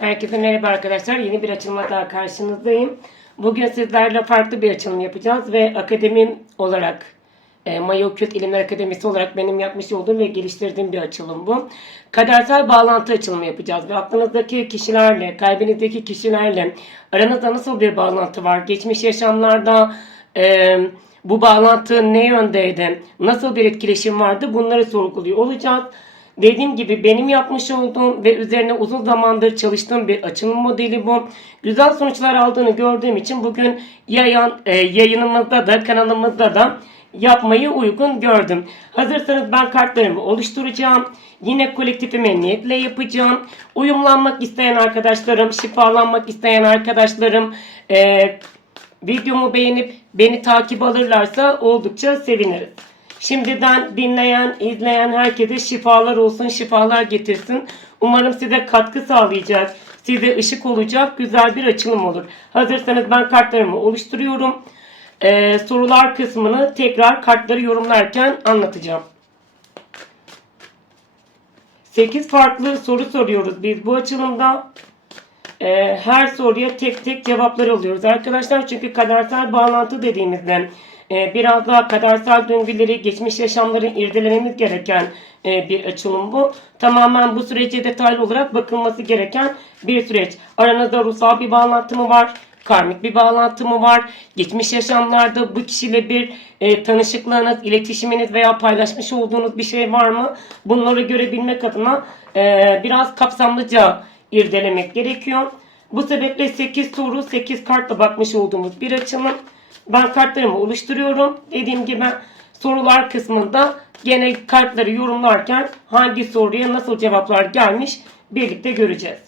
Herkese merhaba arkadaşlar. Yeni bir açılma daha karşınızdayım. Bugün sizlerle farklı bir açılım yapacağız ve akademim olarak e, Mayo Kült İlimler Akademisi olarak benim yapmış olduğum ve geliştirdiğim bir açılım bu. Kadersel bağlantı açılımı yapacağız ve aklınızdaki kişilerle, kalbinizdeki kişilerle aranızda nasıl bir bağlantı var? Geçmiş yaşamlarda e, bu bağlantı ne yöndeydi? Nasıl bir etkileşim vardı? Bunları sorguluyor olacağız. Dediğim gibi benim yapmış olduğum ve üzerine uzun zamandır çalıştığım bir açılım modeli bu. Güzel sonuçlar aldığını gördüğüm için bugün yayan, e, yayınımızda da kanalımızda da yapmayı uygun gördüm. Hazırsanız ben kartlarımı oluşturacağım. Yine kolektifime niyetle yapacağım. Uyumlanmak isteyen arkadaşlarım, şifalanmak isteyen arkadaşlarım e, videomu beğenip beni takip alırlarsa oldukça seviniriz. Şimdiden dinleyen, izleyen herkese şifalar olsun, şifalar getirsin. Umarım size katkı sağlayacak, size ışık olacak güzel bir açılım olur. Hazırsanız ben kartlarımı oluşturuyorum. Ee, sorular kısmını tekrar kartları yorumlarken anlatacağım. 8 farklı soru soruyoruz biz bu açılımda. Ee, her soruya tek tek cevaplar alıyoruz arkadaşlar. Çünkü kadersel bağlantı dediğimizde biraz daha kadersel döngüleri, geçmiş yaşamları irdelememiz gereken e, bir açılım bu. Tamamen bu sürece detaylı olarak bakılması gereken bir süreç. Aranızda ruhsal bir bağlantı mı var? Karmik bir bağlantı mı var? Geçmiş yaşamlarda bu kişiyle bir e, tanışıklığınız, iletişiminiz veya paylaşmış olduğunuz bir şey var mı? Bunları görebilmek adına e, biraz kapsamlıca irdelemek gerekiyor. Bu sebeple 8 soru 8 kartla bakmış olduğumuz bir açılım. Ben kartlarımı oluşturuyorum. Dediğim gibi sorular kısmında gene kartları yorumlarken hangi soruya nasıl cevaplar gelmiş birlikte göreceğiz.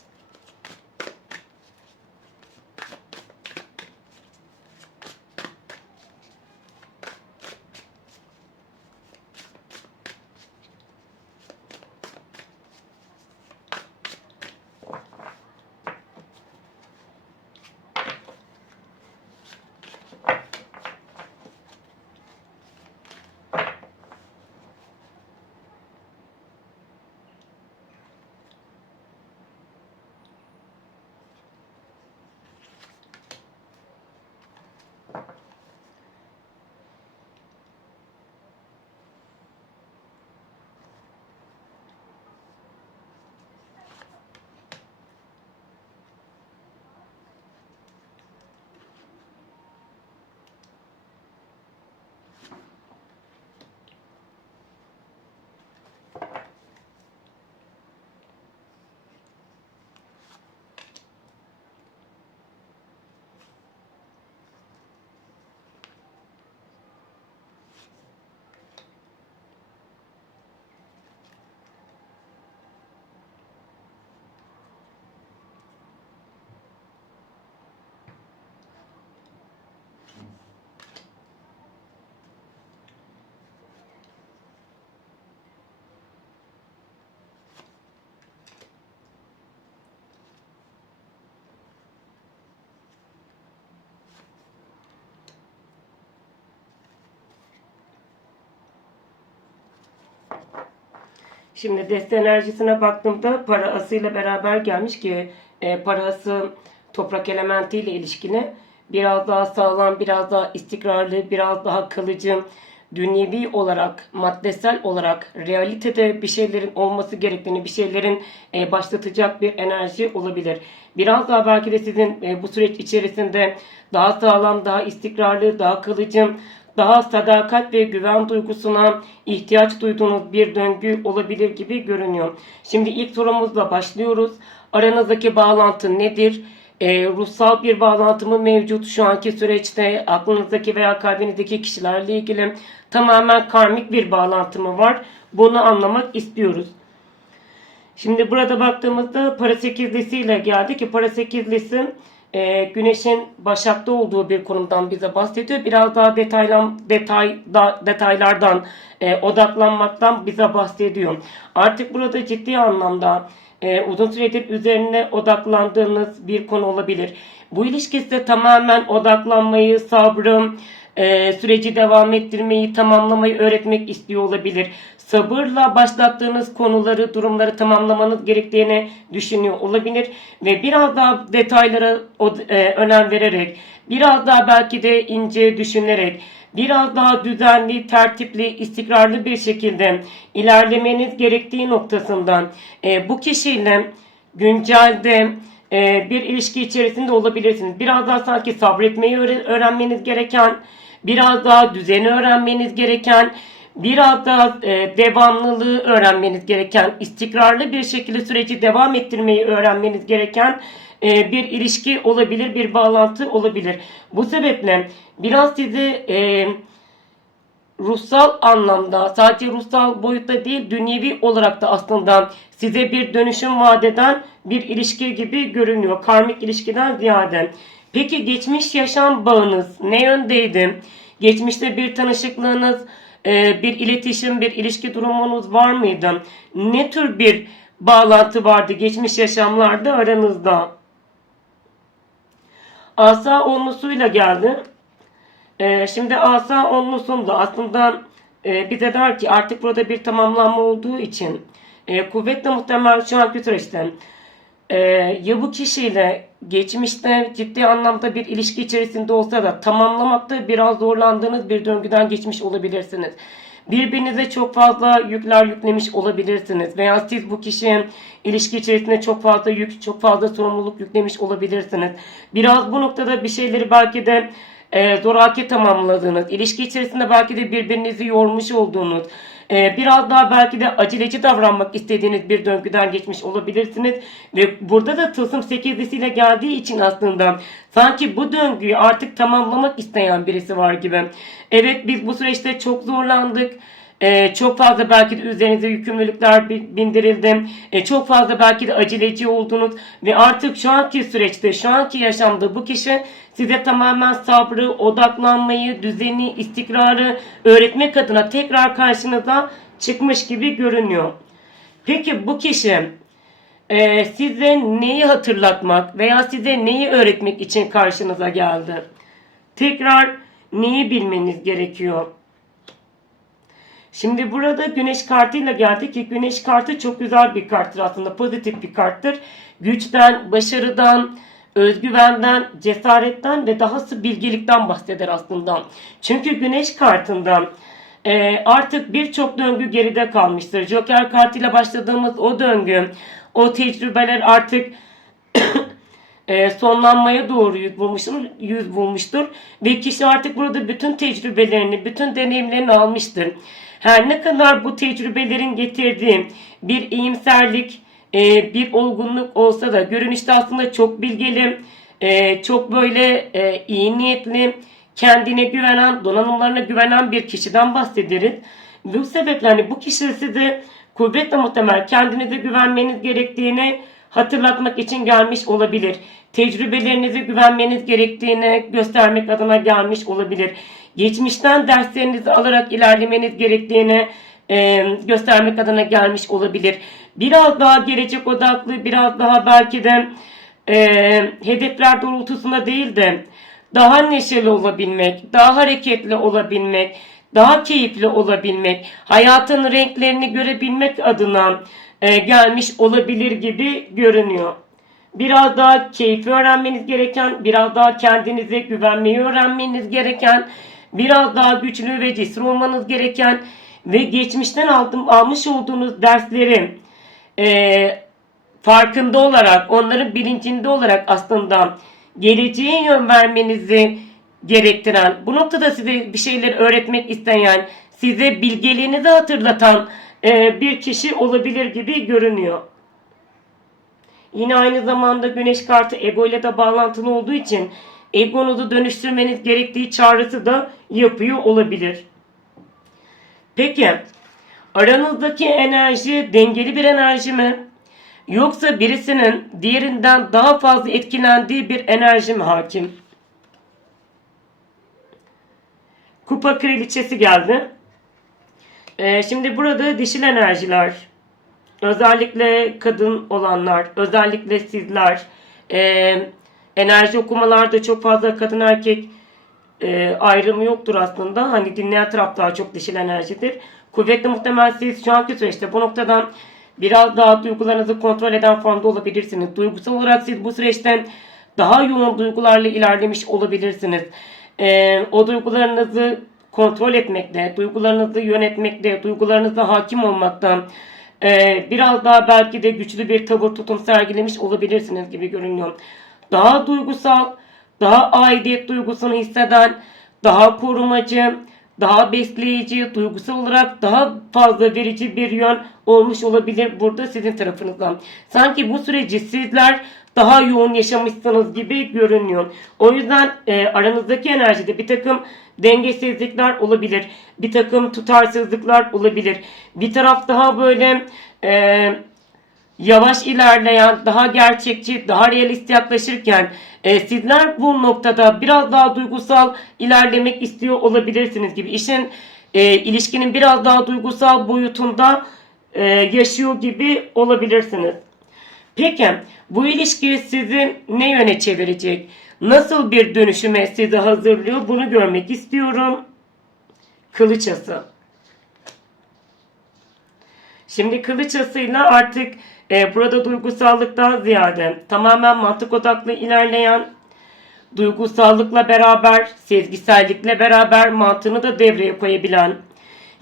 Şimdi deste enerjisine baktığımda para asıyla beraber gelmiş ki e, para ası toprak elementiyle ilişkili biraz daha sağlam, biraz daha istikrarlı, biraz daha kalıcı, dünyevi olarak, maddesel olarak realitede bir şeylerin olması gerektiğini, bir şeylerin e, başlatacak bir enerji olabilir. Biraz daha belki de sizin e, bu süreç içerisinde daha sağlam, daha istikrarlı, daha kalıcı, daha sadakat ve güven duygusuna ihtiyaç duyduğunuz bir döngü olabilir gibi görünüyor. Şimdi ilk sorumuzla başlıyoruz. Aranızdaki bağlantı nedir? Ee, ruhsal bir bağlantı mı mevcut şu anki süreçte aklınızdaki veya kalbinizdeki kişilerle ilgili tamamen karmik bir bağlantı mı var? Bunu anlamak istiyoruz. Şimdi burada baktığımızda para sekizlisiyle geldi ki para sekizlisi e, Güneş'in Başak'ta olduğu bir konumdan bize bahsediyor. Biraz daha detaylan, detay, da, detaylardan e, odaklanmaktan bize bahsediyor. Artık burada ciddi anlamda e, uzun süredir üzerine odaklandığınız bir konu olabilir. Bu ilişkide tamamen odaklanmayı, sabrı, e, süreci devam ettirmeyi, tamamlamayı öğretmek istiyor olabilir. Sabırla başlattığınız konuları, durumları tamamlamanız gerektiğini düşünüyor olabilir. Ve biraz daha detaylara e, önem vererek, biraz daha belki de ince düşünerek, biraz daha düzenli, tertipli, istikrarlı bir şekilde ilerlemeniz gerektiği noktasından e, bu kişiyle güncelde e, bir ilişki içerisinde olabilirsiniz. Biraz daha sanki sabretmeyi öğre- öğrenmeniz gereken, biraz daha düzeni öğrenmeniz gereken, biraz daha e, devamlılığı öğrenmeniz gereken, istikrarlı bir şekilde süreci devam ettirmeyi öğrenmeniz gereken e, bir ilişki olabilir, bir bağlantı olabilir. Bu sebeple biraz sizi e, ruhsal anlamda sadece ruhsal boyutta değil dünyevi olarak da aslında size bir dönüşüm vadeden bir ilişki gibi görünüyor. Karmik ilişkiden ziyade. Peki geçmiş yaşam bağınız ne yöndeydi? Geçmişte bir tanışıklığınız, e, bir iletişim, bir ilişki durumunuz var mıydı? Ne tür bir bağlantı vardı geçmiş yaşamlarda aranızda? Asa onlusuyla geldi. Ee, şimdi asa onlusunda aslında e, bize der ki artık burada bir tamamlanma olduğu için e, kuvvetle muhtemel şu anki süreçte e, ya bu kişiyle geçmişte ciddi anlamda bir ilişki içerisinde olsa da tamamlamakta biraz zorlandığınız bir döngüden geçmiş olabilirsiniz. Birbirinize çok fazla yükler yüklemiş olabilirsiniz veya siz bu kişinin ilişki içerisinde çok fazla yük, çok fazla sorumluluk yüklemiş olabilirsiniz. Biraz bu noktada bir şeyleri belki de e, zoraki tamamladığınız, ilişki içerisinde belki de birbirinizi yormuş olduğunuz, e, biraz daha belki de aceleci davranmak istediğiniz bir döngüden geçmiş olabilirsiniz. Ve burada da tılsım 8'lisiyle geldiği için aslında sanki bu döngüyü artık tamamlamak isteyen birisi var gibi. Evet biz bu süreçte çok zorlandık. Ee, çok fazla belki de üzerinize yükümlülükler bi- bindirildi. Ee, çok fazla belki de aceleci oldunuz. Ve artık şu anki süreçte, şu anki yaşamda bu kişi size tamamen sabrı, odaklanmayı, düzeni, istikrarı öğretmek adına tekrar karşınıza çıkmış gibi görünüyor. Peki bu kişi e, size neyi hatırlatmak veya size neyi öğretmek için karşınıza geldi? Tekrar neyi bilmeniz gerekiyor? Şimdi burada güneş kartıyla geldik ki güneş kartı çok güzel bir karttır aslında pozitif bir karttır. Güçten, başarıdan, özgüvenden, cesaretten ve dahası bilgelikten bahseder aslında. Çünkü güneş kartından e, artık birçok döngü geride kalmıştır. Joker kartıyla başladığımız o döngü, o tecrübeler artık e, sonlanmaya doğru yüz bulmuştur, yüz bulmuştur ve kişi artık burada bütün tecrübelerini, bütün deneyimlerini almıştır. Her ne kadar bu tecrübelerin getirdiği bir iyimserlik, e, bir olgunluk olsa da görünüşte aslında çok bilgili, e, çok böyle e, iyi niyetli, kendine güvenen, donanımlarına güvenen bir kişiden bahsederiz. Bu sebeple hani bu kişi size kuvvetle muhtemel kendinize güvenmeniz gerektiğini hatırlatmak için gelmiş olabilir. Tecrübelerinize güvenmeniz gerektiğini göstermek adına gelmiş olabilir. Geçmişten derslerinizi alarak ilerlemeniz gerektiğini e, göstermek adına gelmiş olabilir. Biraz daha gelecek odaklı, biraz daha belki de e, hedefler doğrultusunda değil de daha neşeli olabilmek, daha hareketli olabilmek, daha keyifli olabilmek, hayatın renklerini görebilmek adına e, gelmiş olabilir gibi görünüyor. Biraz daha keyifli öğrenmeniz gereken, biraz daha kendinize güvenmeyi öğrenmeniz gereken, biraz daha güçlü ve cesur olmanız gereken ve geçmişten aldım, almış olduğunuz dersleri e, farkında olarak, onların bilincinde olarak aslında geleceğe yön vermenizi gerektiren, bu noktada size bir şeyler öğretmek isteyen, size bilgeliğinizi hatırlatan e, bir kişi olabilir gibi görünüyor. Yine aynı zamanda güneş kartı ego ile de bağlantılı olduğu için egonuzu dönüştürmeniz gerektiği çağrısı da yapıyor olabilir. Peki aranızdaki enerji dengeli bir enerji mi? Yoksa birisinin diğerinden daha fazla etkilendiği bir enerji mi hakim? Kupa kraliçesi geldi. Ee, şimdi burada dişil enerjiler, özellikle kadın olanlar, özellikle sizler, e, enerji okumalarda çok fazla kadın erkek e, ayrımı yoktur aslında. Hani dinleyen taraf daha çok dişil enerjidir. Kuvvetli muhtemel siz şu anki süreçte bu noktadan biraz daha duygularınızı kontrol eden formda olabilirsiniz. Duygusal olarak siz bu süreçten daha yoğun duygularla ilerlemiş olabilirsiniz. E, o duygularınızı kontrol etmekte, duygularınızı yönetmekte, duygularınıza hakim olmaktan e, biraz daha belki de güçlü bir tavır tutum sergilemiş olabilirsiniz gibi görünüyor. Daha duygusal, daha aidiyet duygusunu hisseden, daha korumacı, daha besleyici, duygusal olarak daha fazla verici bir yön olmuş olabilir burada sizin tarafınızdan. Sanki bu süreci sizler daha yoğun yaşamışsınız gibi görünüyor. O yüzden e, aranızdaki enerjide bir takım dengesizlikler olabilir. Bir takım tutarsızlıklar olabilir. Bir taraf daha böyle e, yavaş ilerleyen, daha gerçekçi, daha realist yaklaşırken e, sizler bu noktada biraz daha duygusal ilerlemek istiyor olabilirsiniz gibi. İşin e, ilişkinin biraz daha duygusal boyutunda e, yaşıyor gibi olabilirsiniz. Peki bu ilişki sizi ne yöne çevirecek? Nasıl bir dönüşüme sizi hazırlıyor? Bunu görmek istiyorum. Kılıç ası. Şimdi kılıç asıyla artık e, burada duygusallıktan ziyade tamamen mantık odaklı ilerleyen duygusallıkla beraber, sezgisellikle beraber mantığını da devreye koyabilen,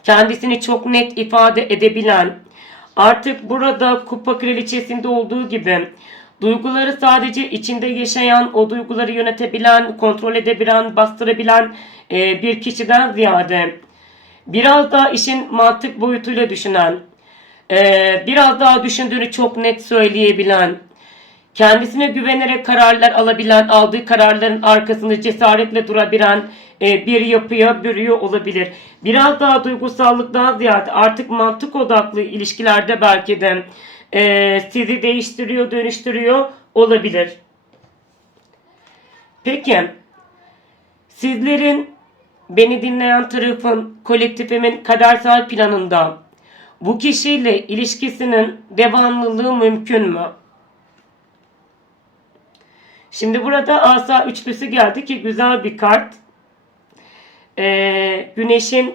kendisini çok net ifade edebilen, artık burada kupa kraliçesinde olduğu gibi duyguları sadece içinde yaşayan, o duyguları yönetebilen, kontrol edebilen, bastırabilen e, bir kişiden ziyade biraz daha işin mantık boyutuyla düşünen, e, biraz daha düşündüğünü çok net söyleyebilen, kendisine güvenerek kararlar alabilen, aldığı kararların arkasında cesaretle durabilen e, bir yapıya bürüyor olabilir. Biraz daha duygusallıktan ziyade artık mantık odaklı ilişkilerde belki de e, sizi değiştiriyor, dönüştürüyor olabilir. Peki, sizlerin beni dinleyen tarafın, kolektifimin kadersel planında bu kişiyle ilişkisinin devamlılığı mümkün mü? Şimdi burada asa üçlüsü geldi ki güzel bir kart. Ee, güneşin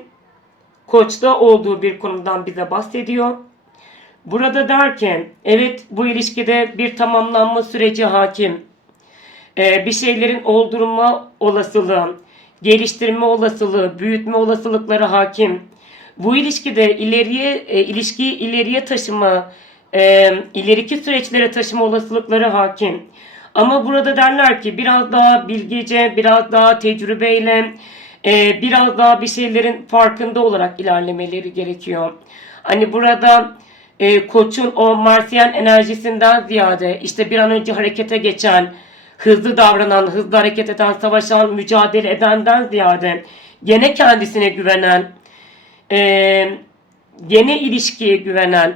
koçta olduğu bir konudan bize bahsediyor. Burada derken evet bu ilişkide bir tamamlanma süreci hakim. Ee, bir şeylerin oldurma olasılığı, geliştirme olasılığı, büyütme olasılıkları hakim. Bu ilişkide ileriye e, ilişkiyi ileriye taşıma, e, ileriki süreçlere taşıma olasılıkları hakim. Ama burada derler ki biraz daha bilgice, biraz daha tecrübeyle, e, biraz daha bir şeylerin farkında olarak ilerlemeleri gerekiyor. Hani burada e, koçun o Marsiyen enerjisinden ziyade işte bir an önce harekete geçen, hızlı davranan, hızlı hareket eden, savaşan, mücadele edenden ziyade gene kendisine güvenen, e, gene ilişkiye güvenen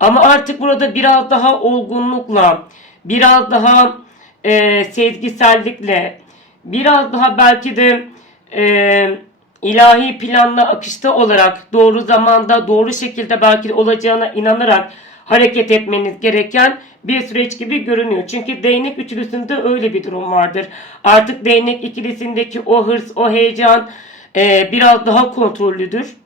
ama artık burada biraz daha olgunlukla, biraz daha e, sezgisellikle, biraz daha belki de e, ilahi planla akışta olarak doğru zamanda doğru şekilde belki olacağına inanarak hareket etmeniz gereken bir süreç gibi görünüyor. Çünkü değnek üçlüsünde öyle bir durum vardır. Artık değnek ikilisindeki o hırs, o heyecan e, biraz daha kontrollüdür.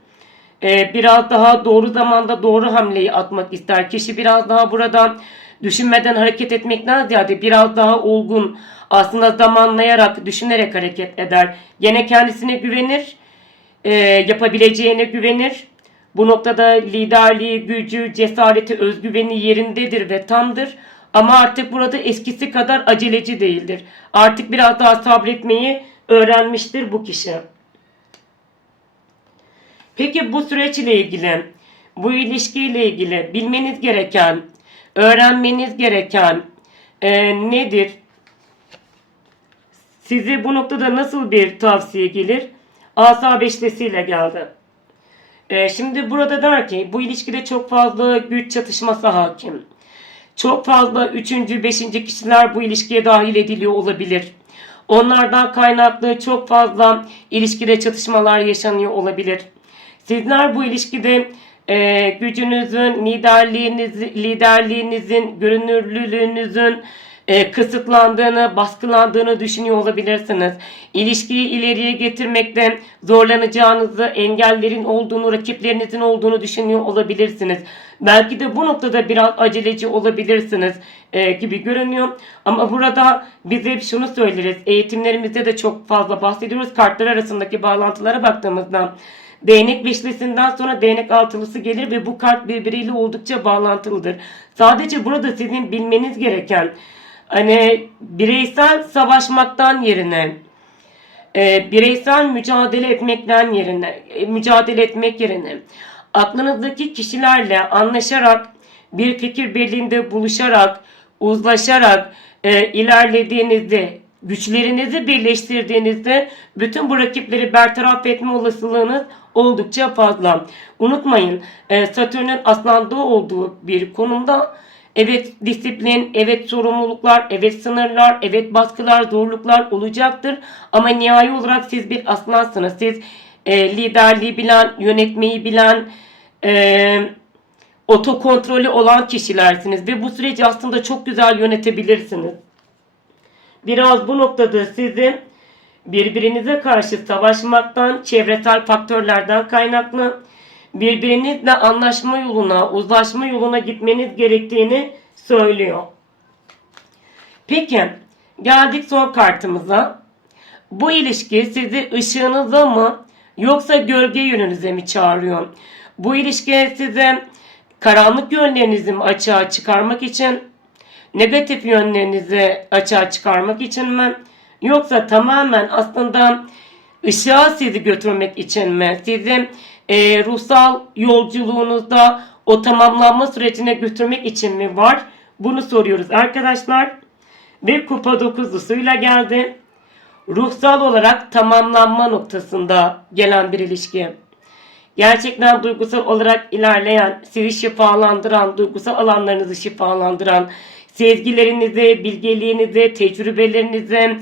E, biraz daha doğru zamanda doğru hamleyi atmak ister. Kişi biraz daha buradan düşünmeden hareket etmekten ziyade biraz daha olgun, aslında zamanlayarak, düşünerek hareket eder. Gene kendisine güvenir, e, yapabileceğine güvenir. Bu noktada liderliği, gücü, cesareti, özgüveni yerindedir ve tamdır. Ama artık burada eskisi kadar aceleci değildir. Artık biraz daha sabretmeyi öğrenmiştir bu kişi. Peki bu süreçle ilgili, bu ilişkiyle ilgili bilmeniz gereken, öğrenmeniz gereken e, nedir? Size bu noktada nasıl bir tavsiye gelir? Asa beşlisiyle geldi. E, şimdi burada der ki bu ilişkide çok fazla güç çatışması hakim. Çok fazla üçüncü, beşinci kişiler bu ilişkiye dahil ediliyor olabilir. Onlardan kaynaklı çok fazla ilişkide çatışmalar yaşanıyor olabilir. Sizler bu ilişkide e, gücünüzün, liderliğiniz, liderliğinizin, görünürlülüğünüzün e, kısıtlandığını, baskılandığını düşünüyor olabilirsiniz. İlişkiyi ileriye getirmekte zorlanacağınızı, engellerin olduğunu, rakiplerinizin olduğunu düşünüyor olabilirsiniz. Belki de bu noktada biraz aceleci olabilirsiniz e, gibi görünüyor. Ama burada biz hep şunu söyleriz. Eğitimlerimizde de çok fazla bahsediyoruz. Kartlar arasındaki bağlantılara baktığımızda. Değnek beşlisinden sonra değnek altılısı gelir ve bu kart birbiriyle oldukça bağlantılıdır. Sadece burada sizin bilmeniz gereken hani bireysel savaşmaktan yerine e, bireysel mücadele etmekten yerine e, mücadele etmek yerine aklınızdaki kişilerle anlaşarak bir fikir birliğinde buluşarak uzlaşarak e, ilerlediğinizde güçlerinizi birleştirdiğinizde bütün bu rakipleri bertaraf etme olasılığınız oldukça fazla. Unutmayın e, Satürn'ün aslanda olduğu bir konumda Evet disiplin, evet sorumluluklar, evet sınırlar, evet baskılar, zorluklar olacaktır. Ama nihai olarak siz bir aslansınız. Siz e, liderliği bilen, yönetmeyi bilen, e, otokontrolü olan kişilersiniz. Ve bu süreci aslında çok güzel yönetebilirsiniz. Biraz bu noktada sizin birbirinize karşı savaşmaktan, çevresel faktörlerden kaynaklı birbirinizle anlaşma yoluna, uzlaşma yoluna gitmeniz gerektiğini söylüyor. Peki, geldik son kartımıza. Bu ilişki sizi ışığınıza mı yoksa gölge yönünüze mi çağırıyor? Bu ilişki size karanlık yönlerinizi mi açığa çıkarmak için, negatif yönlerinizi açığa çıkarmak için mi? Yoksa tamamen aslında ışığa sizi götürmek için mi? Sizi e, ruhsal yolculuğunuzda o tamamlanma sürecine götürmek için mi var? Bunu soruyoruz arkadaşlar. Ve kupa dokuzlusuyla geldi. Ruhsal olarak tamamlanma noktasında gelen bir ilişki. Gerçekten duygusal olarak ilerleyen, sizi şifalandıran, duygusal alanlarınızı şifalandıran, sezgilerinize, bilgeliğinize, tecrübelerinize,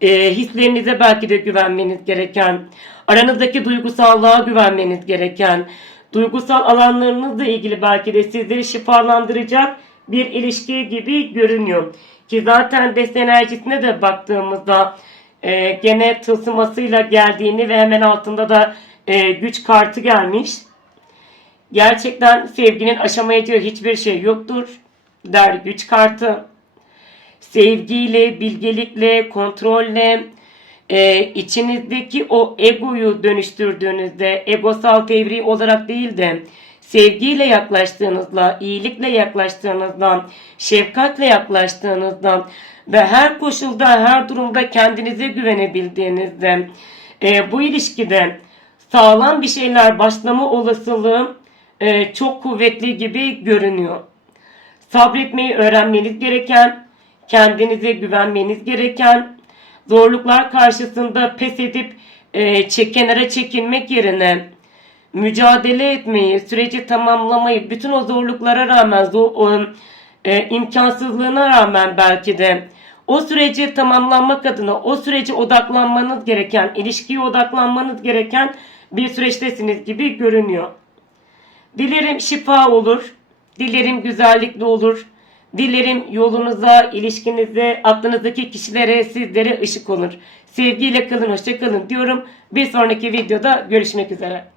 e, hislerinize belki de güvenmeniz gereken, aranızdaki duygusallığa güvenmeniz gereken, duygusal alanlarınızla ilgili belki de sizleri şifalandıracak bir ilişki gibi görünüyor. Ki zaten dest enerjisine de baktığımızda e, gene tılsımasıyla geldiğini ve hemen altında da e, güç kartı gelmiş. Gerçekten sevginin aşamayacağı hiçbir şey yoktur der güç kartı sevgiyle, bilgelikle, kontrolle, e, içinizdeki o egoyu dönüştürdüğünüzde, egosal tevri olarak değil de sevgiyle yaklaştığınızda, iyilikle yaklaştığınızdan, şefkatle yaklaştığınızdan ve her koşulda, her durumda kendinize güvenebildiğinizde e, bu ilişkide sağlam bir şeyler başlama olasılığı e, çok kuvvetli gibi görünüyor. Sabretmeyi öğrenmeniz gereken, kendinize güvenmeniz gereken, zorluklar karşısında pes edip e, kenara çekinmek yerine mücadele etmeyi, süreci tamamlamayı, bütün o zorluklara rağmen, zor, o, e, imkansızlığına rağmen belki de o süreci tamamlanmak adına o sürece odaklanmanız gereken, ilişkiye odaklanmanız gereken bir süreçtesiniz gibi görünüyor. Dilerim şifa olur. Dilerim güzellikli olur. Dilerim yolunuza, ilişkinize, aklınızdaki kişilere, sizlere ışık olur. Sevgiyle kalın, hoşça kalın diyorum. Bir sonraki videoda görüşmek üzere.